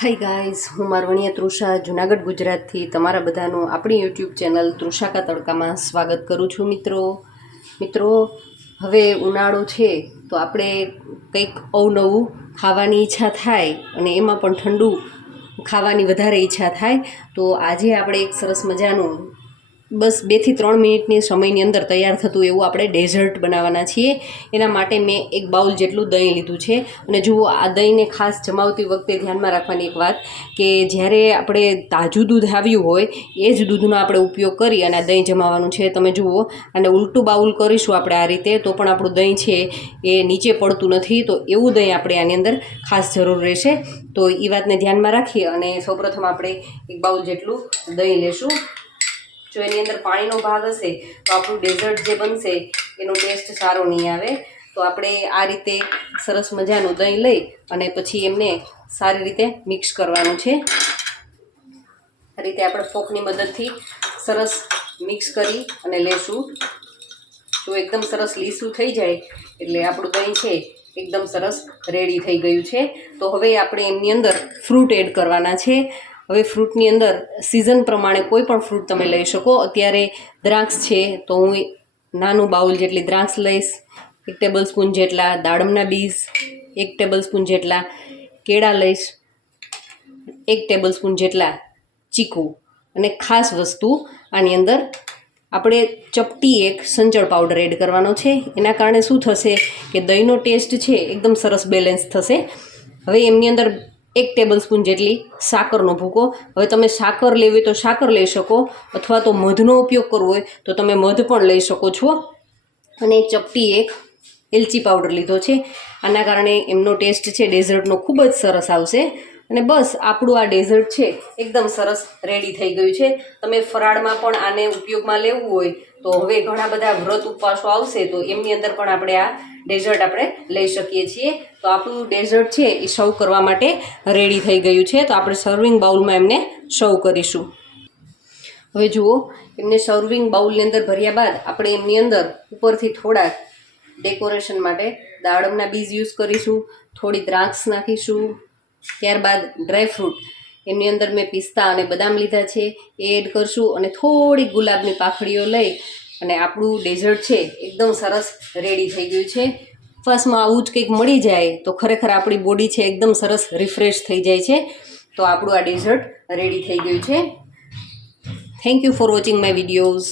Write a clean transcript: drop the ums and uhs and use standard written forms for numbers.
Hi guys, હું મારવણીયા તૃષા જુનાગઢ ગુજરાતથી તમારા બધાનું આપણી યુટ્યુબ ચેનલ તૃષા કા તડકામાં સ્વાગત કરું છું. મિત્રો હવે ઉનાળો છે તો આપણે કંઈક અવનવું ખાવાની ઈચ્છા થાય અને એમાં પણ ઠંડુ ખાવાની વધારે ઈચ્છા થાય. તો આજે આપણે એક સરસ મજાનું બસ 2 થી 3 મિનિટની સમયની અંદર તૈયાર થતું એવું આપણે ડેઝર્ટ બનાવવાના છીએ. એના માટે મેં 1 બાઉલ જેટલું દહીં લીધું છે. અને જુઓ, આ દહીંને ખાસ જમાવતી વખતે ધ્યાનમાં રાખવાની એક વાત કે જ્યારે આપણે તાજું દૂધ આવ્યું હોય એ જ દૂધનો આપણે ઉપયોગ કરી અને આ દહીં જમાવવાનું છે. તમે જુઓ, અને ઉલટું બાઉલ કરીશું આપણે આ રીતે તો પણ આપણું દહીં છે એ નીચે પડતું નથી. તો એવું દહીં આપણે આની અંદર ખાસ જરૂર રહેશે. તો એ વાતને ધ્યાનમાં રાખી અને સૌપ્રથમ આપણે 1 બાઉલ જેટલું દહીં લેશું. જો એની અંદર પાણીનો ભાગ હશે તો આપણું ડેઝર્ટ જે બનશે એનો ટેસ્ટ સારો નહીં આવે. તો આપણે આ રીતે સરસ મજાનું દહીં લઈ અને પછી એમને સારી રીતે મિક્સ કરવાનું છે. આ રીતે આપણે ફોકની મદદથી સરસ મિક્સ કરી અને લેશું. જો એકદમ સરસ લીસું થઈ જાય એટલે આપણું દહીં છે એકદમ સરસ રેડી થઈ ગયું છે. તો હવે આપણે એમની અંદર ફ્રૂટ એડ કરવાના છે. હવે ફ્રૂટની અંદર સિઝન પ્રમાણે કોઈ પણ ફ્રૂટ તમે લઈ શકો. અત્યારે દ્રાક્ષ છે તો હું નાનું બાઉલ જેટલી દ્રાક્ષ લઈશ, 1 ટેબલ સ્પૂન જેટલા દાડમના બીજ, 1 ટેબલ સ્પૂન જેટલા કેળા લઈશ, 1 ટેબલ સ્પૂન જેટલા ચીકુ. અને ખાસ વસ્તુ આની અંદર આપણે ચપટી 1 સંચળ પાવડર એડ કરવાનો છે. એના કારણે શું થશે કે દહીંનો ટેસ્ટ છે એકદમ સરસ બેલેન્સ થશે. હવે એમની અંદર 1 ટેબલ સ્પૂન જેટલી સાકરનો ભૂકો. હવે તમે સાકર લેવી તો સાકર લઈ શકો અથવા તો મધનો ઉપયોગ કરવો હોય તો તમે મધ પણ લઈ શકો છો. અને ચપટી 1 એલચી પાવડર લીધો છે. આના કારણે એમનો ટેસ્ટ છે ડેઝર્ટનો ખૂબ જ સરસ આવશે. અને બસ આપણું આ ડેઝર્ટ છે એકદમ સરસ રેડી થઈ ગયું છે. તમે ફરાળમાં પણ આને ઉપયોગમાં લેવું હોય તો હવે ઘણા બધા વ્રત ઉપવાસો આવશે તો એમની અંદર પણ આપણે આ ડેઝર્ટ આપણે લઈ શકીએ છીએ. તો આપણું ડેઝર્ટ છે એ સર્વ કરવા માટે રેડી થઈ ગયું છે. તો આપણે સર્વિંગ બાઉલમાં એમને સર્વ કરીશું. હવે જુઓ, એમને સર્વિંગ બાઉલની અંદર ભર્યા બાદ આપણે એમની અંદર ઉપરથી થોડાક ડેકોરેશન માટે દાડમના બીજ યુઝ કરીશું, થોડી દ્રાક્ષ નાખીશું. ત્યારબાદ ડ્રાયફ્રૂટ એમની અંદર મેં પિસ્તા અને બદામ લીધા છે એ એડ કરશું. અને થોડી ગુલાબની પાંખડીઓ લઈ અને આપણું ડેઝર્ટ છે એકદમ સરસ રેડી થઈ ગયું છે. ઉપવાસમાં આવું જ કંઈક મળી જાય તો ખરેખર આપણી બોડી છે એકદમ સરસ રિફ્રેશ થઈ જાય છે. તો આપણું આ ડેઝર્ટ રેડી થઈ ગયું છે. Thank you for watching my videos.